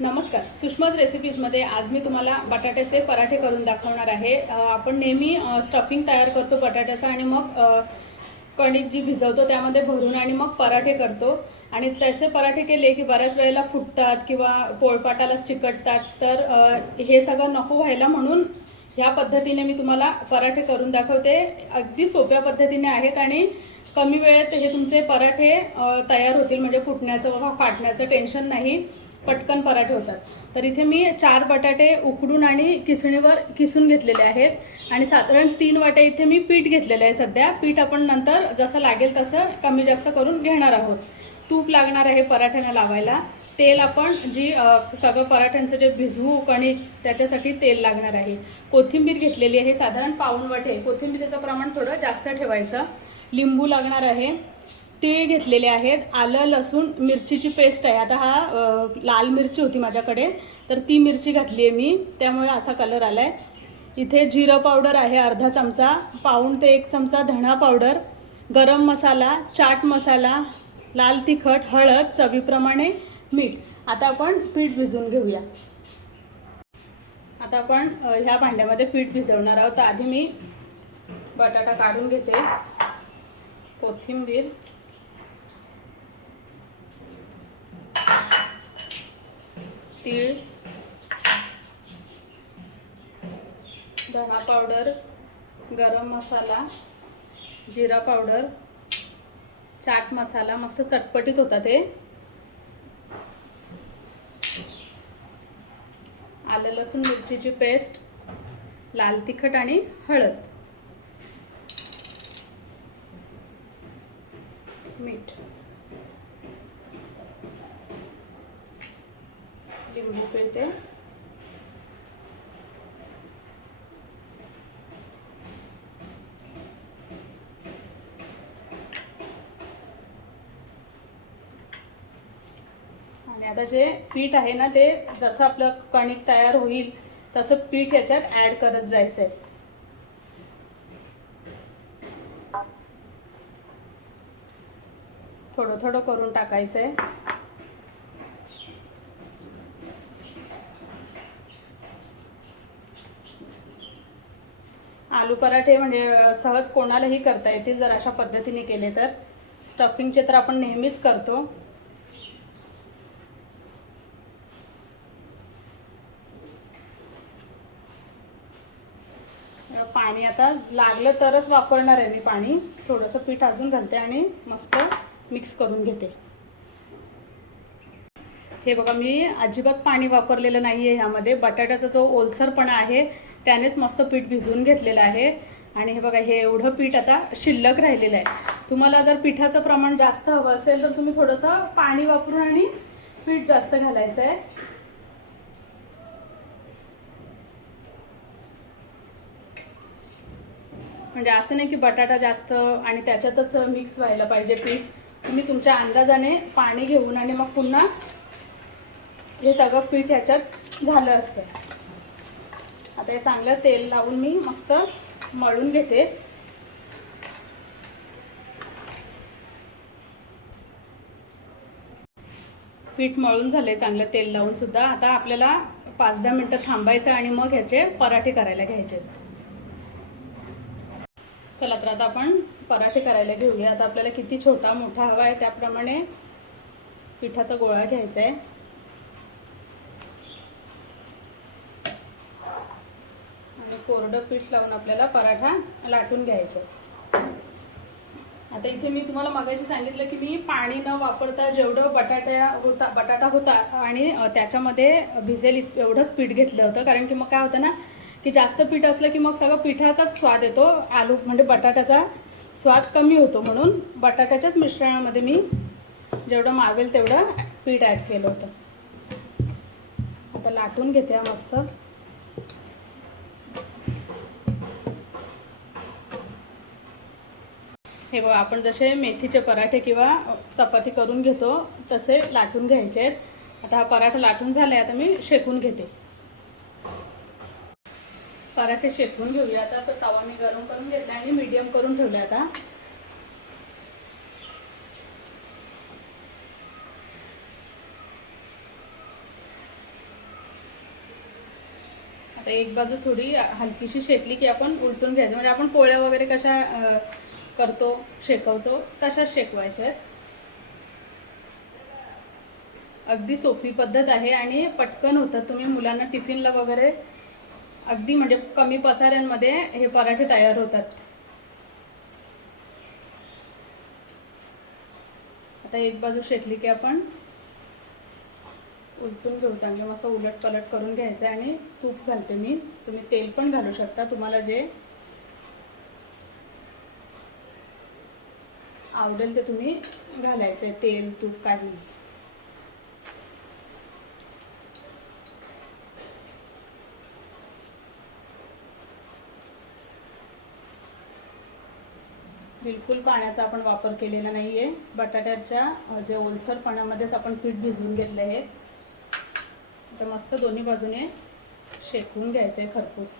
नमस्कार. सुषमाज रेसिपीजमध्ये आज मी तुम्हाला बटाट्याचे पराठे करून दाखवणार आहे. आपण नेहमी स्टफिंग तयार करतो बटाट्याचं आणि मग कणिक जी भिजवतो त्यामध्ये भरून आणि मग पराठे करतो. आणि तसे पराठे केले की बऱ्याच वेळेला फुटतात किंवा पोळपाटालाच चिकटतात. तर हे सगळं नको व्हायला म्हणून ह्या पद्धतीने मी तुम्हाला पराठे करून दाखवते. अगदी सोप्या पद्धतीने आहेत आणि कमी वेळेत हे तुमचे पराठे तयार होतील. म्हणजे फुटण्याचं वा फाटण्याचं टेन्शन नाही. पटकन पराठे होतात. तर इथे मी चार बटाटे उकडून आणि किसणीवर किसून घेतलेले आहेत. आणि साधारण तीन वाटे इथे मी पीठ घेतलेलं आहे सध्या. पीठ आपण नंतर जसं लागेल तसं कमी जास्त करून घेणार आहोत. तूप लागणार आहे पराठ्यांना लावायला. तेल आपण जी सगळं पराठ्यांचं जे भिजवू कणिक त्याच्यासाठी तेल लागणार आहे. कोथिंबीर घेतलेली आहे साधारण पाऊण वाटे. कोथिंबीरीचं प्रमाण थोडं जास्त ठेवायचं. लिंबू लागणार आहे. तीळ घेतलेले आहेत आलं लसूण मिरचीची पेस्ट आहे. आता हा लाल मिरची होती माझ्याकडे तर ती मिरची घातली आहे मी. त्यामुळे असा कलर आला आहे इथे जिरं पावडर आहे अर्धा चमचा पाऊण ते एक चमचा धणा पावडर गरम मसाला चाट मसाला लाल तिखट हळद चवीप्रमाणे मीठ. आता आपण पीठ भिजवून घेऊया. आता आपण ह्या भांड्यामध्ये पीठ भिजवणार आहोत. आधी मी बटाटा काढून घेते. कोथिंबीर. तीळ धणा पावडर गरम मसाला जिरा पावडर चाट मसाला मस्त चटपटीत होता ते. आलं लसूण मिरचीची पेस्ट लाल तिखट आणि हळद. मीठ. लिंबू पिळते आणि आता जे पीठ आहे ना ते जसं आपलं कणिक तयार होईल तसं पीठ याच्यात ऍड करत जायचंय. थोडं थोडं करून टाकायचंय. आलू पराठे म्हणजे सहज कोणालाही करता येतील जर अशा पद्धतीने केले तर. स्टफिंगचे तर आपण नेहमीच करतो. पाणी आता लागलं तरच वापरणार आहे मी पाणी. थोडंसं पीठ अजून घालते आणि मस्त मिक्स करून घेते. हे बघा मी अजिबात पाणी वापरलेलं नाही आहे ह्यामध्ये. बटाट्याचा जो ओलसरपणा आहे त्यानेच मस्त पीठ भिजवून घेतलेलं आहे. आणि हे बघा हे एवढं पीठ आता शिल्लक राहिलेलं आहे. तुम्हाला जर पिठाचं प्रमाण जास्त हवं असेल तर तुम्ही थोडंसं पाणी वापरून आणि पीठ जास्त घालायचं आहे. म्हणजे असं नाही की बटाटा जास्त आणि त्याच्यातच मिक्स व्हायला पाहिजे पीठ. तुम्ही तुमच्या अंदाजाने पाणी घेऊन आणि मग पुन्हा हे सगळं पीठ ह्याच्यात झालं असतं. आता हे चांगलं तेल लावून मी मस्त मळून घेते. पीठ मळून झालंय चांगलं तेल लावून सुद्धा. आता आपल्याला पाच दहा मिनटं थांबायचं आणि मग ह्याचे पराठे करायला घ्यायचे. चला तर आता आपण पराठे करायला घेऊया. आता आपल्याला किती छोटा मोठा हवा आहे त्याप्रमाणे पिठाचा गोळा घ्यायचा आहे आणि कोरडं पीठ लावून आपल्याला पराठा लाटून घ्यायचा. आता इथे मी तुम्हाला मगाशी सांगितलं की मी पाणी न वापरता जेवढं बटाट्या होता बटाटा होता आणि त्याच्यामध्ये भिजेल इत- एवढंच पीठ घेतलं होतं. कारण की मग काय होतं ना की जास्त पीठ असलं की मग सगळं पिठाचाच स्वाद येतो. आलू म्हणजे बटाट्याचा स्वाद कमी होतो म्हणून बटाट्याच्याच मिश्रणामध्ये मी जेवढं मावेल तेवढं पीठ ॲड केलं होतं. आता लाटून घेते मस्त. हे बघा आपण जसे मेथीचे पराठे किंवा चपाती करून घेतो तसे लाटून घ्यायचे आहेत. आता हा पराठा लाटून झाला आहे आता मी शेकून घेते. पराठे शेकून घेऊया. आता तर तवा मी गरम करून घेतला आणि मीडियम करून ठेवला आता. आता एक बाजू थोडी हलकीशी शेकली की आपण उलटून घ्यायचं. म्हणजे आपण पोळ्या वगैरे कशा करतो शेकवतो तशाच शेकवायच्या आहेत. अगदी सोपी पद्धत आहे आणि पटकन होतं. तुम्ही मुलांना टिफिनला वगैरे अगदी म्हणजे कमी पसाऱ्यांमध्ये हे पराठे तयार होतात. आता एक बाजू शेकली की आपण उलटून घेऊ. चांगलं मस्त उलट पलट करून घ्यायचं आहे आणि तूप घालते मी. तुम्ही तेल पण घालू शकता. तुम्हाला जे आवडेल ते तुम्ही घालायचं आहे तेल तूप काही. बिलकुल पाण्याचा आपण वापर केलेला नाही आहे बटाट्याच्या जे ओलसर पाण्यामध्येच आपण पीठ भिजवून घेतले आहे तर मस्त दोन्ही बाजूने शेकवून घ्यायचं आहे खरपूस.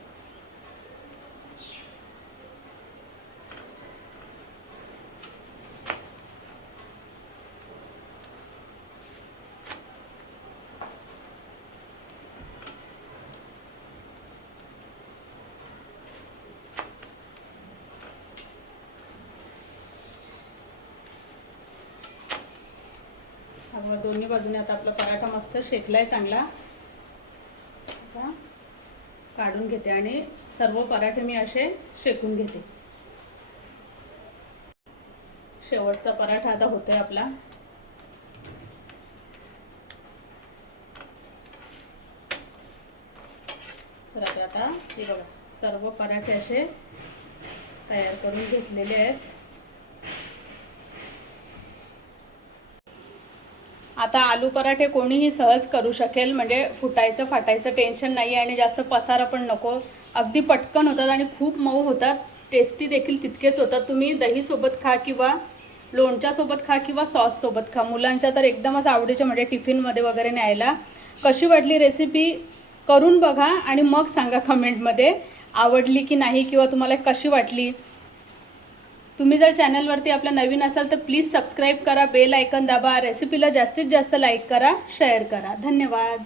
अगं दोन्ही बाजूने आता आपला पराठा मस्त शेकलाय चांगला. आता काढून घेते आणि सर्व पराठे मी असे शेकून घेते. शेवटचा पराठा आता होतोय आपला. चला आता हे बघा सर्व पराठे असे तयार करून घेतलेले आहेत. आता आलू पराठे कोणीही सहज करू शकेल म्हणजे फुटायचं फाटायचं टेन्शन नाही आणि जास्त पसारा पण नको. अगदी पटकन होतात आणि खूप मऊ होतात. टेस्टी देखील तितकेच होतात. तुम्ही दहीसोबत खा किंवा लोणच्यासोबत खा किंवा सॉससोबत खा. मुलांच्या तर एकदमच आवडीच्या म्हणजे टिफिनमध्ये वगैरे न्यायला. कशी वाटली रेसिपी करून बघा आणि मग सांगा कमेंटमध्ये आवडली की नाही किंवा तुम्हाला कशी वाटली? तुम्ही जर चॅनलवरती आपल्या नवीन असाल तर प्लीज सबस्क्राईब करा बेल आयकन दाबा रेसिपीला जास्तीत जास्त लाईक करा शेअर करा. धन्यवाद.